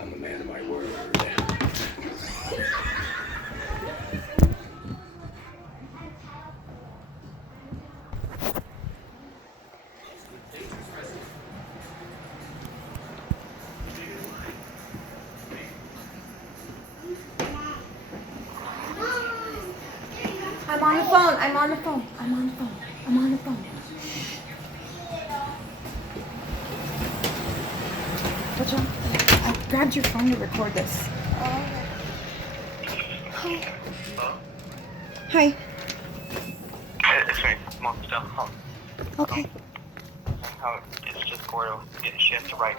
I'm a man of my word. I'm on the phone. I'm on the phone. I'm on the phone. I'm on the phone. What's wrong? I grabbed your phone to record this. Hi. Hi. It's me, Mom, still home. Okay. How it's just Gordo. She has to write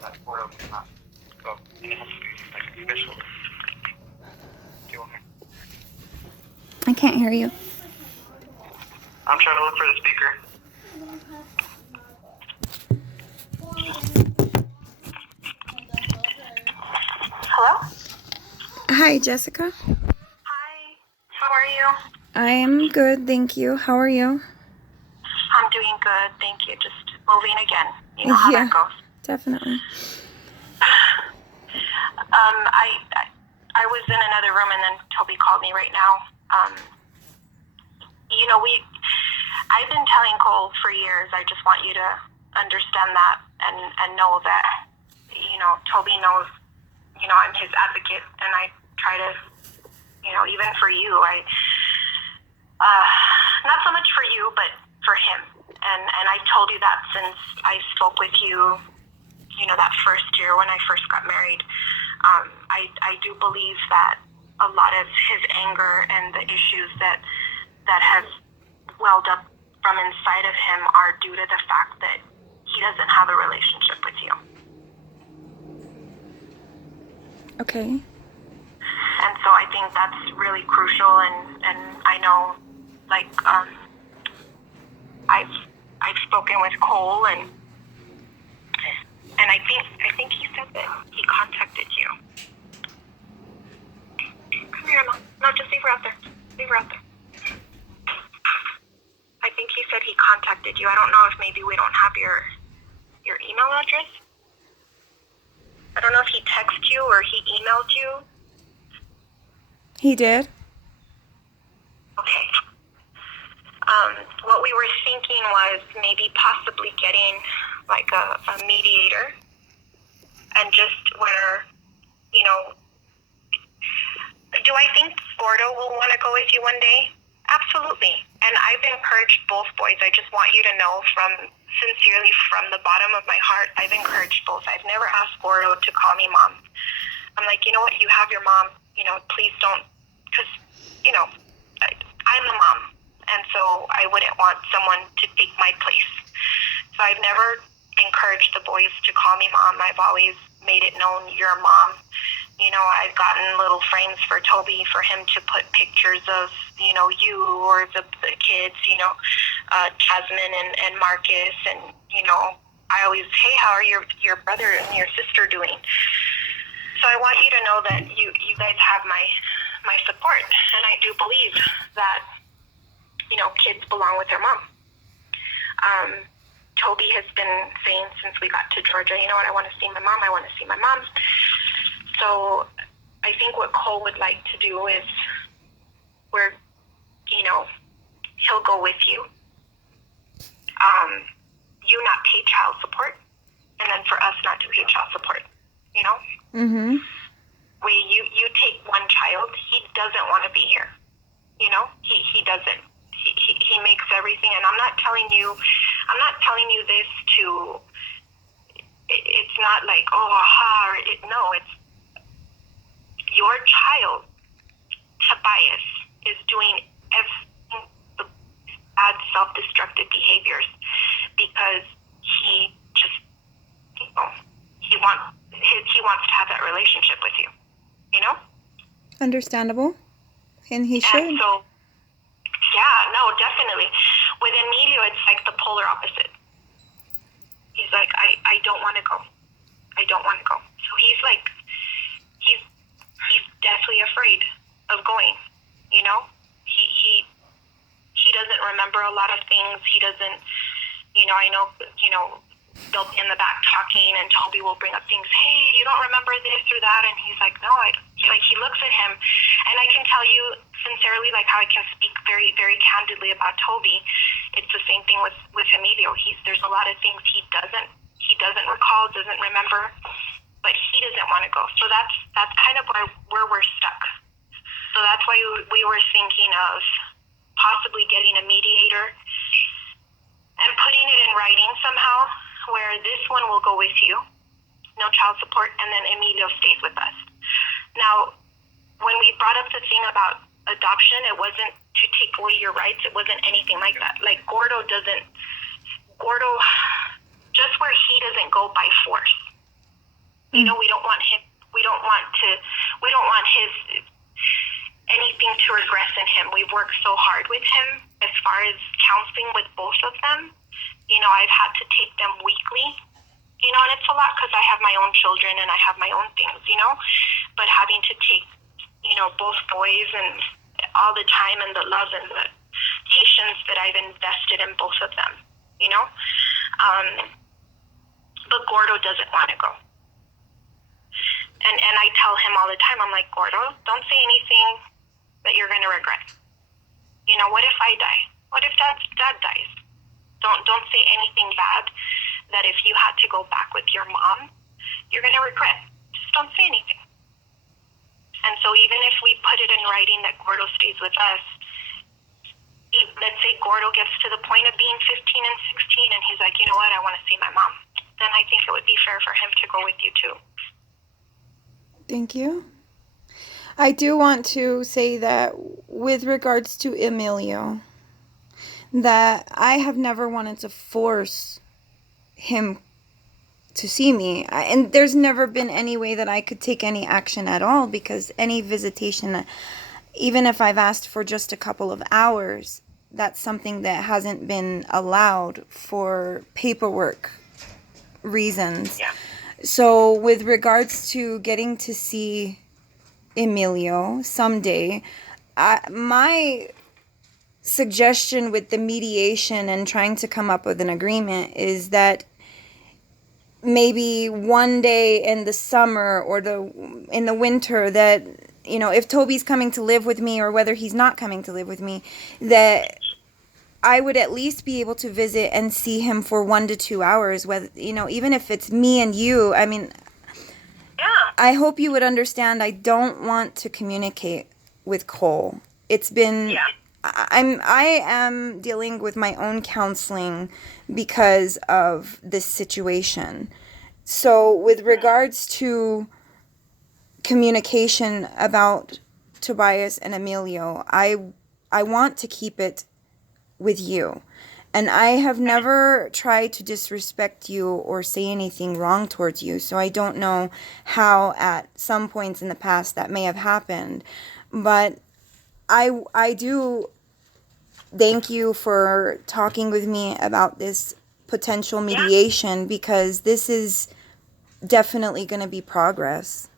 that Gordo cannot go. And it has to be like official. Do you want me? I can't hear you. I'm trying to look for the speaker. Hello? Hi, Jessica. Hi. How are you? I'm good, thank you. How are you? I'm doing good, thank you. Just moving again. You know how Yeah. that goes. Definitely. I was in another room and then Toby called me right now. I've been telling Cole for years, I just want you to understand that and know that, Toby knows, I'm his advocate and I try to, even for you, not so much for you, but for him. And I told you that since I spoke with you, that first year when I first got married. I do believe that a lot of his anger and the issues that have welled up from inside of him are due to the fact that he doesn't have a relationship with you. Okay. And so I think that's really crucial, and I know, I've spoken with Cole, and I think he said that he contacted you. Come here, Emma. No, just leave her out there. Leave her out there. I think he said he contacted you. I don't know if maybe we don't have your email address. I don't know if he texted you or he emailed you. He did? Okay. What we were thinking was maybe possibly getting like a mediator, and just where, do I think Gordo will want to go with you one day? Absolutely. And I've encouraged both boys. I just want you to know sincerely from the bottom of my heart, I've encouraged both. I've never asked Gordo to call me mom. I'm like, you know what, you have your mom, please don't, because, I'm a mom. And so I wouldn't want someone to take my place. So I've never encouraged the boys to call me mom. I've always made it known you're a mom. I've gotten little frames for Toby for him to put pictures of, you or the kids, Jasmine and Marcus. And, I always, hey, how are your brother and your sister doing? So I want you to know that you guys have my support. And I do believe that, kids belong with their mom. Toby has been saying since we got to Georgia, you know what, I want to see my mom. I want to see my mom. So I think what Cole would like to do is he'll go with you. You not pay child support, and then for us not to pay child support, Mm-hmm. You take one child, he doesn't want to be here. He doesn't. He makes everything, and I'm not telling you this to, it's not like, oh, aha, no, it's your child, Tobias, is doing everything, the bad self-destructive behaviors, because he just, he wants to have that relationship with you, Understandable. And he should. And so, yeah, no, definitely. With Emilio, it's like the polar opposite. He's like, I don't want to go. I don't want to go. So he's like, he's deathly afraid of going, He doesn't remember a lot of things. He doesn't, I know, they'll be in the back talking, and Toby will bring up things. Hey, you don't remember this or that? And he's like, no, I don't. He looks at him, and I can tell you sincerely, like how I can speak very, very candidly about Toby. It's the same thing with Emilio. There's a lot of things he doesn't recall, doesn't remember, but he doesn't want to go. So that's kind of where we're stuck. So that's why we were thinking of possibly getting a mediator and putting it in writing somehow, where this one will go with you, no child support, and then Emilio stays with us. Now, when we brought up the thing about adoption, it wasn't to take away your rights. It wasn't anything like that. Like Gordo, just where he doesn't go by force. You know, we don't want his anything to regress in him. We've worked so hard with him as far as counseling with both of them. You know, I've had to take them weekly, you know, and it's a lot because I have my own children and I have my own things, you know, but having to take, you know, both boys and all the time and the love and the patience that I've invested in both of them, you know, but Gordo doesn't want to go. And I tell him all the time, I'm like, Gordo, don't say anything that you're going to regret. You know, what if I die? What if dad dies? Don't say anything bad that if you had to go back with your mom, you're going to regret. Just don't say anything. And so even if we put it in writing that Gordo stays with us, let's say Gordo gets to the point of being 15 and 16 and he's like, you know what, I want to see my mom. Then I think it would be fair for him to go with you too. Thank you. I do want to say that with regards to Emilio, that I have never wanted to force him to see me. And there's never been any way that I could take any action at all, because any visitation, even if I've asked for just a couple of hours, that's something that hasn't been allowed for paperwork reasons. Yeah. So with regards to getting to see Emilio someday, my suggestion with the mediation and trying to come up with an agreement is that maybe one day in the summer or in the winter, that, you know, if Toby's coming to live with me or whether he's not coming to live with me, that I would at least be able to visit and see him for 1 to 2 hours, whether, you know, even if it's me and you. I mean, yeah. I hope you would understand, I don't want to communicate with Cole. It's been, Yeah. I am dealing with my own counseling because of this situation. So with regards to communication about Tobias and Emilio, I want to keep it with you. And I have never tried to disrespect you or say anything wrong towards you. So I don't know how at some points in the past that may have happened. But I do thank you for talking with me about this potential mediation, because this is definitely going to be progress.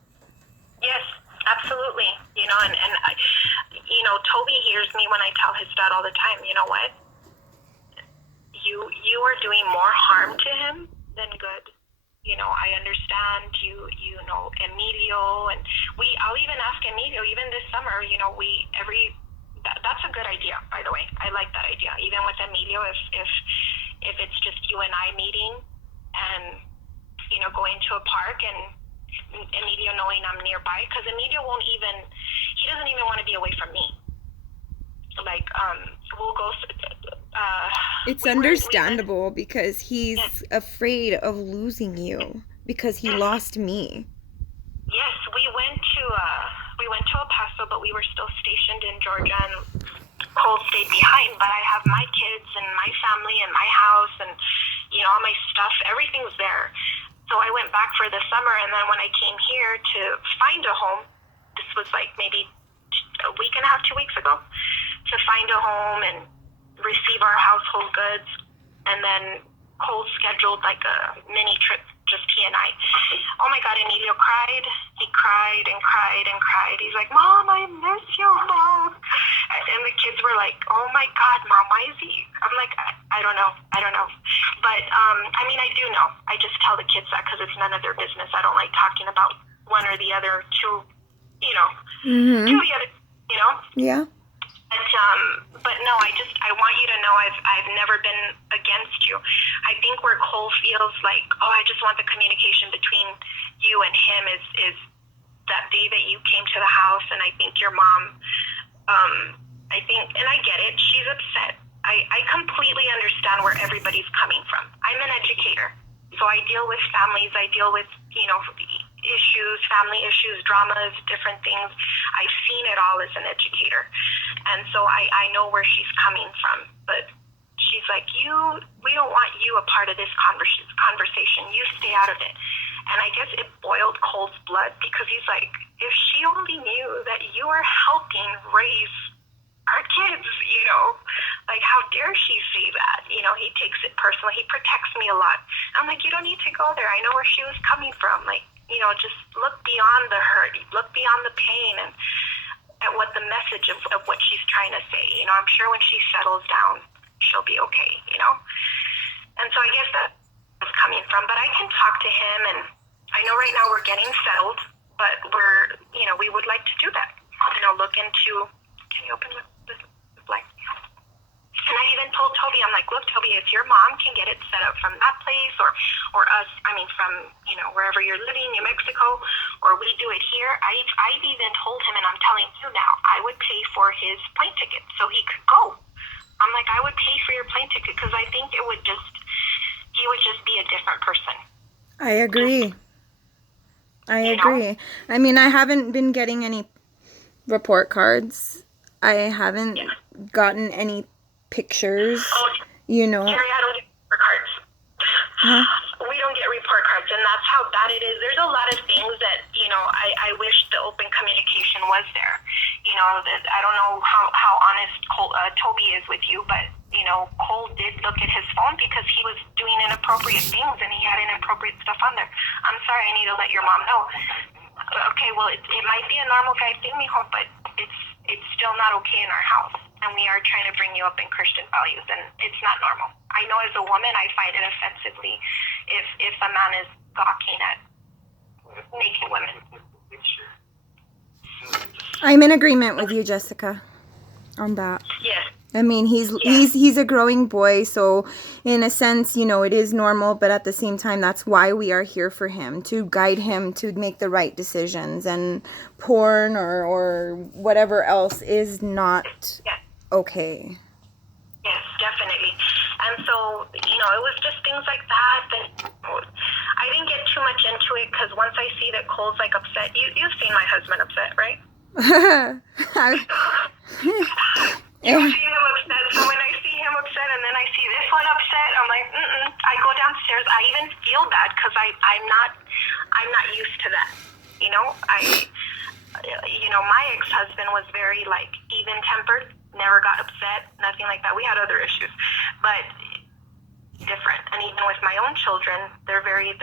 Yes, absolutely. You know, and I, you know, Toby hears me when I tell his dad all the time, you know what? You are doing more harm to him than good. You know, I understand you know, Emilio, and I'll even ask Emilio, even this summer, you know, that's a good idea, by the way. I like that idea. Even with Emilio, if it's just you and I meeting and, you know, going to a park and Emilio knowing I'm nearby, because Emilio he doesn't even want to be away from me. Like, we'll go. It's understandable because he's afraid of losing you because he lost me. Yes, we went to El Paso, but we were still stationed in Georgia, and Cole stayed behind. But I have my kids and my family and my house, and, you know, all my stuff. Everything's there. So I went back for the summer, and then when I came here to find a home, this was like maybe a week and a half, 2 weeks ago, to find a home and receive our household goods. And then Cole scheduled like a mini trip, just he and I. Oh my God, Emilio cried. He cried and cried and cried. He's like, Mom, I miss you, Mom. And the kids were like, oh my God, Mom, why is he I'm like, I don't know. But, I mean, I do know. I just tell the kids that because it's none of their business. I don't like talking about one or the other to, to the other, Yeah. But no, I want you to know I've never been against you. I think where Cole feels like, oh, I just want the communication between you and him is that day that you came to the house, and I think your mom, and I get it, she's upset. I completely understand where everybody's coming from. I'm an educator, so I deal with families, I deal with, issues, family issues, dramas, different things. I've seen it all as an educator. And so I know where she's coming from. But she's like, we don't want you a part of this conversation. You stay out of it. And I guess it boiled Cole's blood because he's like, if she only knew that you are helping raise our kids, like how dare she say that? He takes it personally. He protects me a lot. I'm like, you don't need to go there. I know where she was coming from. Like, just look beyond the hurt, look beyond the pain, and at what the message of what she's trying to say. I'm sure when she settles down, she'll be okay, And so I guess that's coming from. But I can talk to him, and I know right now we're getting settled, but we would like to do that. Look into, can you open this blank? And I even told Toby, I'm like, look, Toby, if your mom can get it set up from that place or us, from, wherever you're living, New Mexico, or we do it here, I've even told him, and I'm telling you now, I would pay for his plane ticket so he could go. I'm like, I would pay for your plane ticket because I think he would just be a different person. I agree. I mean, I haven't been getting any report cards. I haven't gotten any pictures, Carrie, I don't get report cards. Huh? We don't get report cards, and that's how bad it is. There's a lot of things that, I wish the open communication was there. That I don't know how honest Toby is with you, but, Cole did look at his phone because he was doing inappropriate things, and he had inappropriate stuff on there. I'm sorry, I need to let your mom know. Okay, well, it might be a normal guy thing, mijo, but it's still not okay in our house. And we are trying to bring you up in Christian values, and it's not normal. I know as a woman, I find it offensively if a man is gawking at naked women. I'm in agreement with you, Jessica, on that. Yes. I mean, he's a growing boy, so in a sense, it is normal, but at the same time, that's why we are here for him, to guide him to make the right decisions, and porn or whatever else is not okay. Yes, definitely. And so, it was just things like that I didn't get too much into it because once I see that Cole's like upset, you've seen my husband upset, right? You see him upset, so when I see him upset and then I see this one upset, I'm like, I go downstairs. I even feel bad because I'm not used to that. My ex-husband was very even-tempered, never got upset, nothing like that. We had other issues, but different. And even with my own children, they're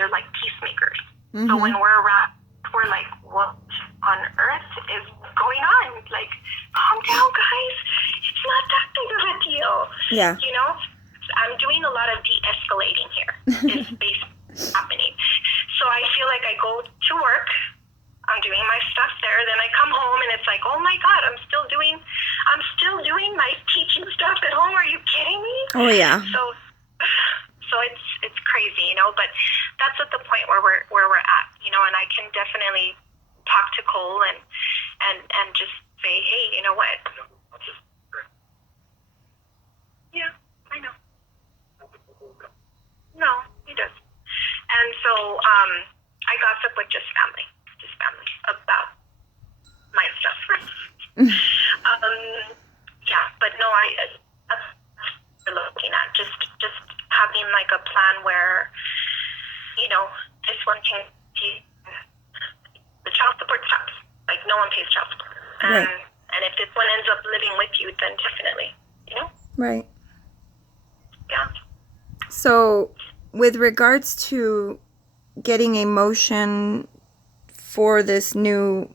like peacemakers. Mm-hmm. So when we're around, we're like, what on earth is going on? Like, calm down, guys. It's not that big of a deal. Yeah. I'm doing a lot of de-escalating here. Is basically happening. So I feel like I go to work, I'm doing my stuff there, then I come home and it's like, oh my God, I'm still doing my teaching stuff at home. Are you kidding me? Oh yeah. So it's crazy, but that's at the point where we're at, and I can definitely talk to Cole and just say, hey, you know what? Yeah, I know. No, he does. And so I gossip with just family about my stuff. But no, I'm looking at just having like a plan where, this one can the child support stops. Like no one pays child support. Right. And if this one ends up living with you, then definitely, Right. Yeah. So with regards to getting a motion for this new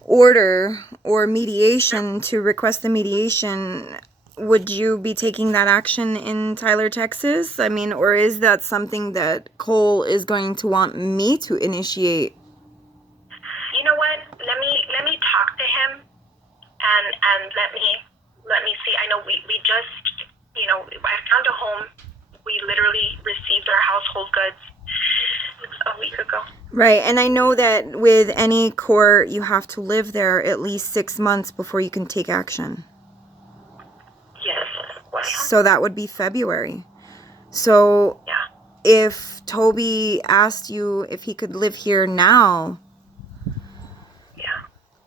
order or mediation, to request the mediation, would you be taking that action in Tyler, Texas? I mean, or is that something that Cole is going to want me to initiate? You know what? Let me talk to him, and let me see. I know we just, I found a home. We literally received our household goods a week ago. Right, and I know that with any court, you have to live there at least 6 months before you can take action. Yes. Wow. So that would be February. So Yeah. if Toby asked you if he could live here now, Yeah.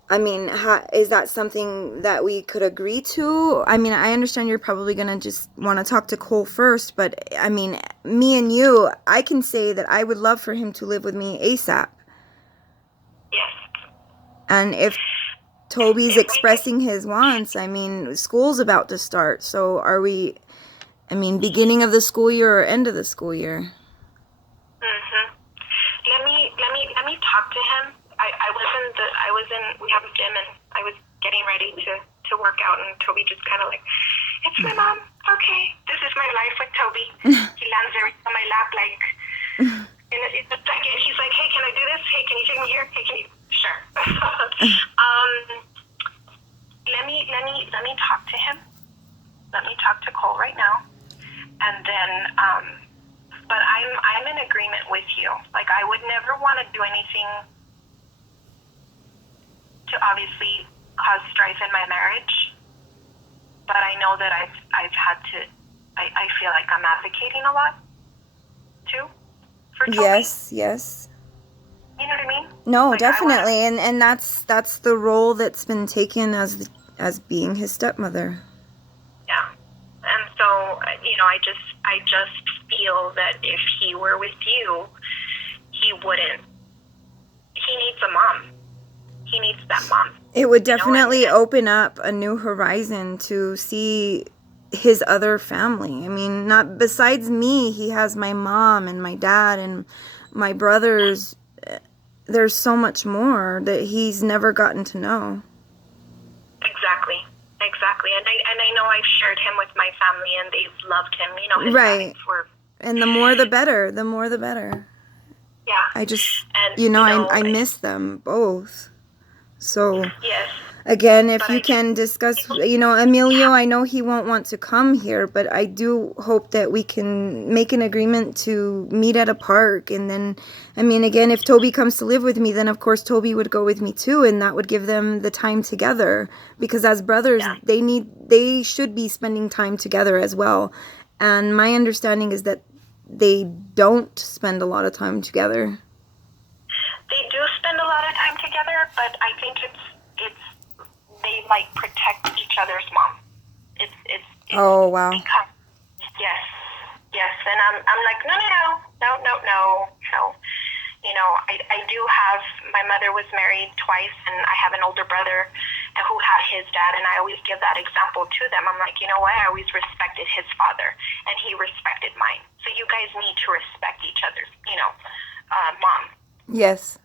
I mean, is that something that we could agree to? I mean, I understand you're probably going to just want to talk to Cole first, but I mean, me and you, I can say that I would love for him to live with me ASAP. Yes. And if Toby's expressing his wants, I mean, school's about to start. So are we, I mean, beginning of the school year or end of the school year? Mhm. Let me talk to him. I was in we have a gym, and I was getting ready to work out, and Toby just kind of like, it's my mom. Okay, this is my life with Toby. He lands there on my lap like, in a second he's like, hey, can I do this? Hey, can you take me here? Hey, can you? Sure. Let me talk to him. Let me talk to Cole right now, and then but I'm in agreement with you. Like, I would never want to do anything to obviously cause strife in my marriage. But I know that I've had to. I feel like I'm advocating a lot too for Toby. Yes. You know what I mean? No, like, definitely, and that's the role that's been taken as being his stepmother. Yeah, and so I just feel that if he were with you, he wouldn't. He needs a mom. He needs that mom. It would definitely open up a new horizon to see his other family. I mean, not besides me, he has my mom and my dad and my brothers. There's so much more that he's never gotten to know. Exactly. And I know I've shared him with my family, and they've loved him. His Right. were. And the more the better. The more the better. Yeah. I just, and, I miss them both. So, yes. again, if you can discuss, Emilio, I know he won't want to come here, but I do hope that we can make an agreement to meet at a park. And then, I mean, again, if Toby comes to live with me, then of course Toby would go with me too, and that would give them the time together. Because as brothers, they should be spending time together as well. And my understanding is that they don't spend a lot of time together. They do spend a lot of time together, but I think it's they like protect each other's mom. It's oh wow. Yes, and I'm like no. I do have, my mother was married twice, and I have an older brother who had his dad, and I always give that example to them. I'm like, you know what? I always respected his father, and he respected mine. So you guys need to respect each other's, mom. Yes.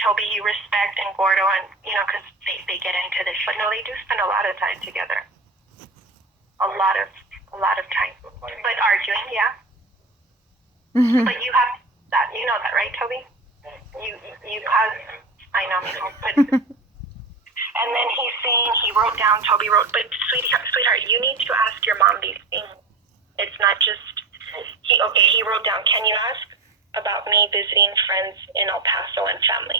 Toby, you respect, and Gordo, and, because they get into this. But no, they do spend a lot of time together. A lot of time. But arguing, yeah. Mm-hmm. But you have that. You know that, right, Toby? You cause, I know, but, and then he's saying, Toby wrote, but sweetheart, you need to ask your mom these things. It's not just, he wrote down, can you ask about me visiting friends in El Paso and family?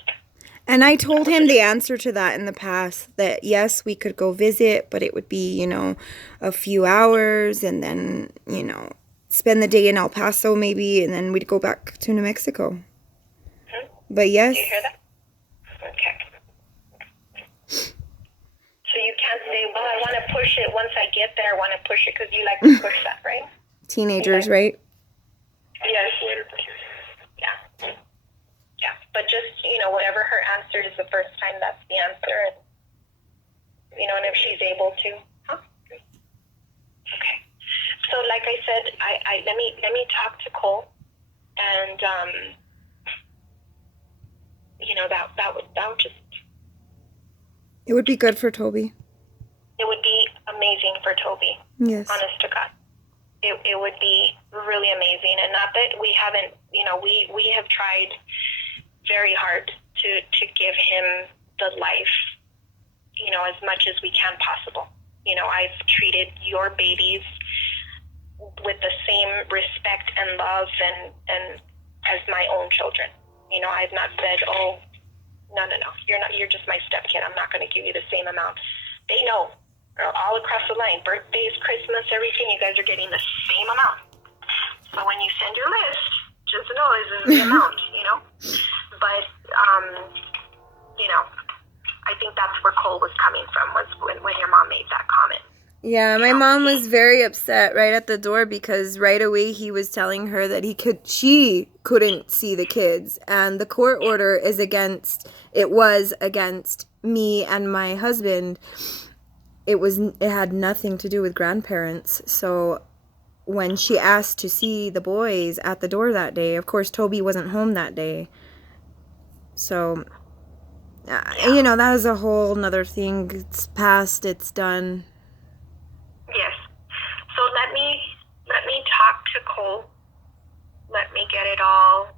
And I told him the answer to that in the past, that yes, we could go visit, but it would be, a few hours, and then, spend the day in El Paso maybe, and then we'd go back to New Mexico. Mm-hmm. But yes. Do you hear that? Okay. So you can't say, well, I want to push it once I get there, I want to push it, because you like to push that, right? Teenagers, right? Yes. Yeah, but just, whatever her answer is the first time, that's the answer. And if she's able to. Huh? Okay. So like I said, I let me talk to Cole, and that would just. It would be good for Toby. It would be amazing for Toby. Yes. Honest to God. It would be really amazing. And not that we haven't, we have tried very hard to give him the life, as much as we can possible. I've treated your babies with the same respect and love and as my own children. I've not said, oh, no, you're just my stepkid. I'm not going to give you the same amount. They know. All across the line, birthdays, Christmas, everything, you guys are getting the same amount. So when you send your list, just know this is the amount, But, I think that's where Cole was coming from, was when your mom made that comment. Yeah, my mom was very upset right at the door because right away he was telling her that she couldn't see the kids, and the court order was against me and my husband. It had nothing to do with grandparents. So when she asked to see the boys at the door that day, of course Toby wasn't home that day. So that is a whole nother thing. It's past, it's done. Yes. So let me talk to Cole. Let me get it all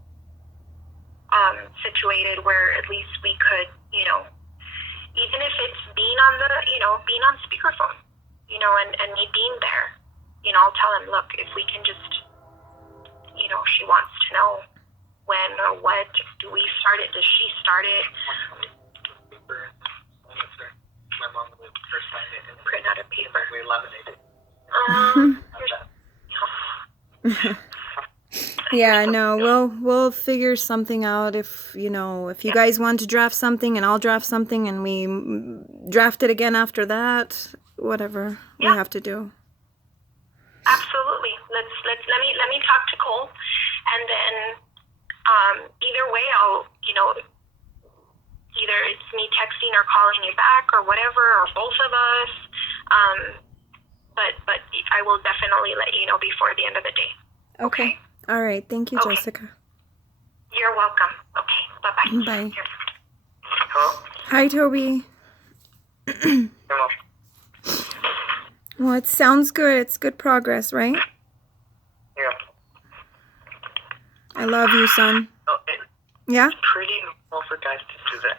situated where at least we could, even if it's being on speakerphone, and me being there, I'll tell him, look, if we can just, she wants to know when or what. Do we start it? Does she start it? My mom would first sign it and Print out a paper. we laminate it. Yeah, no, we'll figure something out. If you guys want to draft something and I'll draft something and we draft it again after that, whatever we have to do. Absolutely. Let me talk to Cole, and then either way I'll either it's me texting or calling you back or whatever, or both of us. But I will definitely let you know before the end of the day. Okay. All right. Thank you, Jessica. You're welcome. Okay. Bye-bye. Bye. Hello? Hi, Toby. Hello? Well, it sounds good. It's good progress, right? Yeah. I love you, son. No, Yeah? it's pretty normal for guys to do that.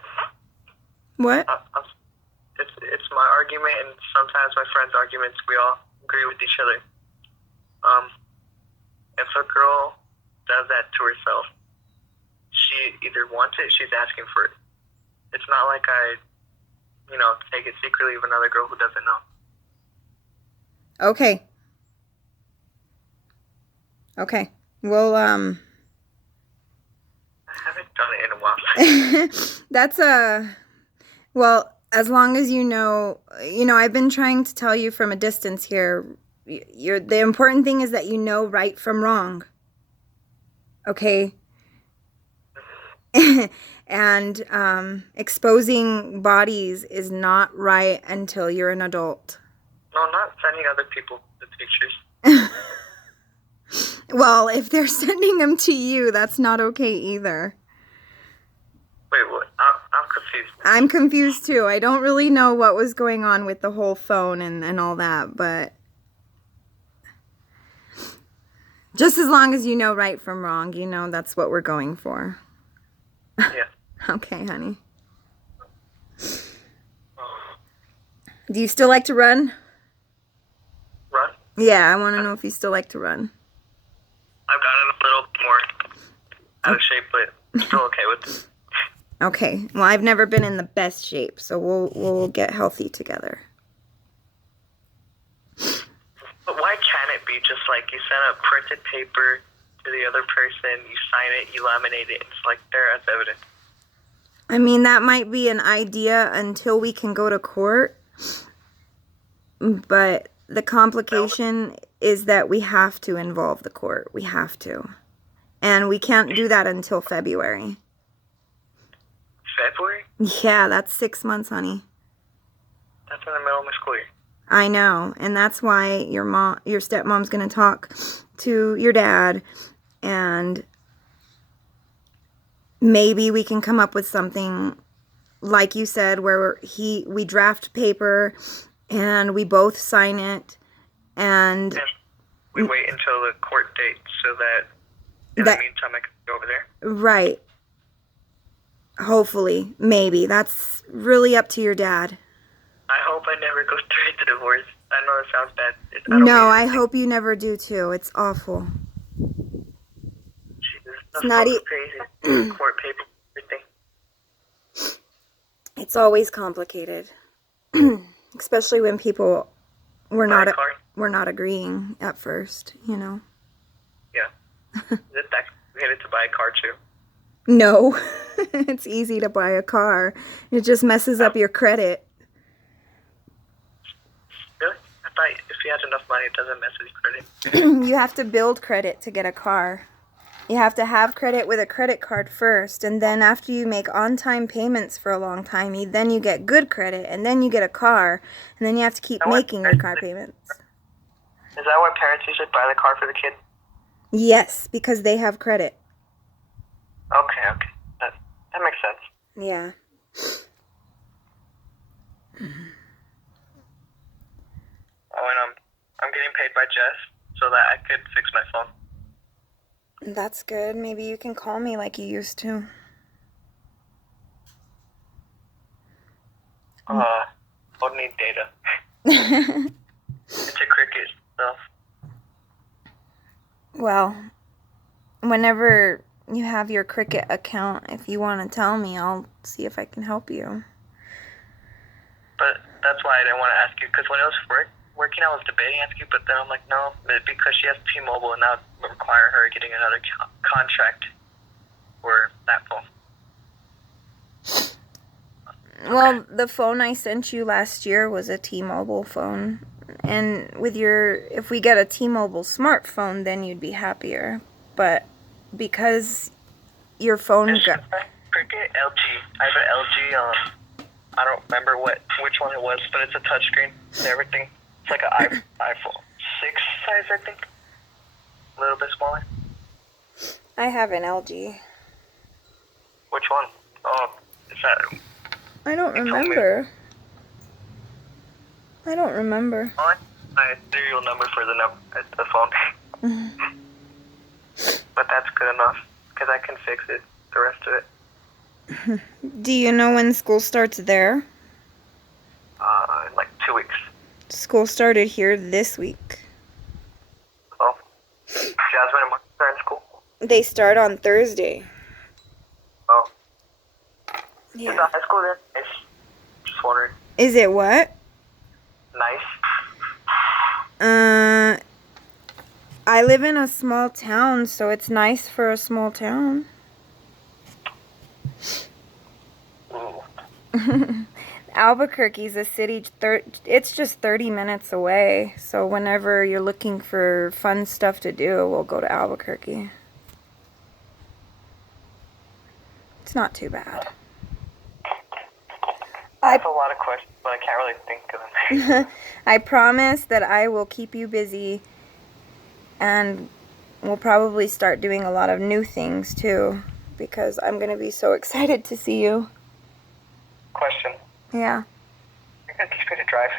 What? It's my argument, and sometimes my friends' arguments, we all agree with each other. If a girl does that to herself, she either wants it, she's asking for it. It's not like I, take it secretly with another girl who doesn't know. Okay. Well, I haven't done it in a while. that's well, as long as I've been trying to tell you from a distance here, the important thing is that you know right from wrong. Okay? And exposing bodies is not right until you're an adult. No, I'm not sending other people the pictures. Well, if they're sending them to you, that's not okay either. Wait, what? I'm confused. I'm confused too. I don't really know what was going on with the whole phone and all that, but just as long as you know right from wrong, that's what we're going for. Yeah. Okay, honey. Do you still like to run? Run? Yeah, I want to know if you still like to run. I've gotten a little more out of shape, but I'm still okay with it. Okay. Well, I've never been in the best shape, so we'll get healthy together. But why can't it be just like you send a printed paper to the other person, you sign it, you laminate it, it's like there as evidence? I mean, that might be an idea until we can go to court, but the complication is that we have to involve the court. We have to. And we can't do that until February. February? Yeah, that's 6 months, honey. That's in the middle of my school year. I know, and that's why your stepmom's going to talk to your dad, and maybe we can come up with something, like you said, where we draft paper and we both sign it, and And we wait until the court date so that in the meantime I can go over there. right. Hopefully, maybe. That's really up to your dad. I hope I never go straight to divorce. I know it sounds bad. I don't No, mean I anything. hope you never do too. It's awful. Jesus, It's not crazy. Court papers, everything. It's always complicated, especially when people were Buy a not car? we're not agreeing at first. You know. Yeah. Is it that complicated to buy a car too? No, it's easy to buy a car. It just messes up your credit. Really? I thought if you had enough money, it doesn't mess with your credit. You have to build credit to get a car. You have to have credit with a credit card first, and then after you make on-time payments for a long time, then you get good credit, and then you get a car, and then you have to keep making your car payments. Is that why parents usually buy the car for the kid? Yes, because they have credit. Okay. That makes sense. Yeah. Oh, and I'm getting paid by Jess so that I could fix my phone. That's good. Maybe you can call me like you used to. I'll need data. It's a cricket stuff. Well, whenever you have your Cricket account, if you want to tell me, I'll see if I can help you. But that's why I didn't want to ask you, because when I was working, I was debating asking you, but then I'm like, no, because she has T-Mobile, and that would require her getting another contract for that phone. Well, the phone I sent you last year was a T-Mobile phone. And if we get a T-Mobile smartphone, then you'd be happier. But because your phone got... Cricket LG. I have an LG, I don't remember which one it was, but it's a touchscreen and everything. It's like an iPhone 6 size, I think. A little bit smaller. I have an LG. Which one? Oh, is that... I don't remember. I don't remember. My serial number for the phone. But that's good enough, because I can fix it, the rest of it. Do you know when school starts there? In like 2 weeks. School started here this week. Oh. Jasmine and Mark are in school? They start on Thursday. Oh. Yeah. Is the high school there? Nice. Just wondering. Is it what? Nice. I live in a small town, so it's nice for a small town. Ooh. Albuquerque's a city, it's just 30 minutes away. So whenever you're looking for fun stuff to do, we'll go to Albuquerque. It's not too bad. I have a lot of questions, but I can't really think of them. I promise that I will keep you busy, and we'll probably start doing a lot of new things too, because I'm going to be so excited to see you. Question. Yeah. You're going to teach me to drive?